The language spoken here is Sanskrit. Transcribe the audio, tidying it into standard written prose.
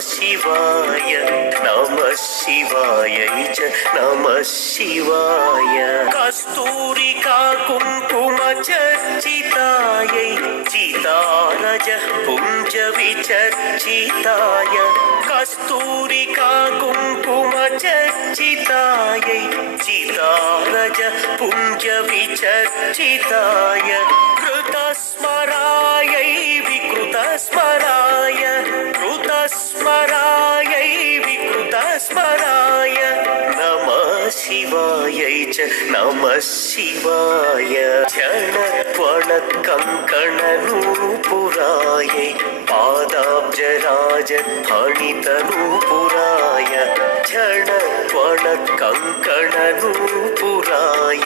शिवाय नमः शिवायै च नमः शिवाय कस्तूरिका कुङ्कुम चर्चितायै चितारज पुञ्ज विचर्चिताय कस्तूरिका कुङ्कुम चर्चितायै चितारज पुञ्ज विचर्चिताय कृतस्मरायै विकृतस्मराय कृतस्मरायै विकृतस्मराय नमः शिवायै च नमः शिवाय क्षणत्वणत्कङ्कणनूपुरायै पादाब्जराजध्वनितनूपुराय क्षणत्वणत्कङ्कणनूपुराय